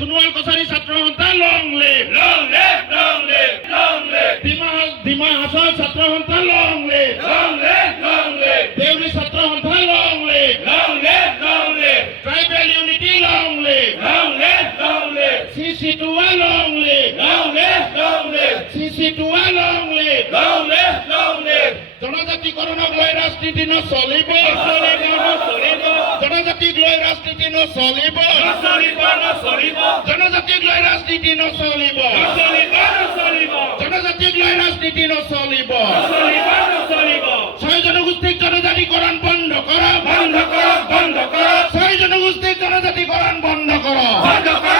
সোণোৱাল কছাৰী ছাত্ৰ সন্থা long live, long live, long live, long live, Dima Hasao ছাত্ৰ সন্থা long live, long live, long live, Deori ছাত্ৰ সন্থা long live, long live, long live, tribal unity long live, long live, long live, চিচিটুৱা long live, long live, long live, চিচিটুৱা long live. long live, long live, জনজাতিকৰণক লৈ ৰাজনীতি নচলিব, নচলিব, নচলিব, জনজাতিক লৈ ৰাজনীতি নচলিব, নচলিব, নচলিব, জনজাতিক লৈ ৰাজনীতি নচলিব, নচলিব, নচলিব, জনজাতিক লৈ ৰাজনীতি নচলিব। নচলিব, নচলিব, ছয় জনগোষ্ঠীক জনজাতিকৰণ বন্ধ কৰক, বন্ধ কৰক, বন্ধ কৰক, ছয় জনগোষ্ঠীক জনজাতিকৰণ বন্ধ কৰক। বন্ধ কৰক,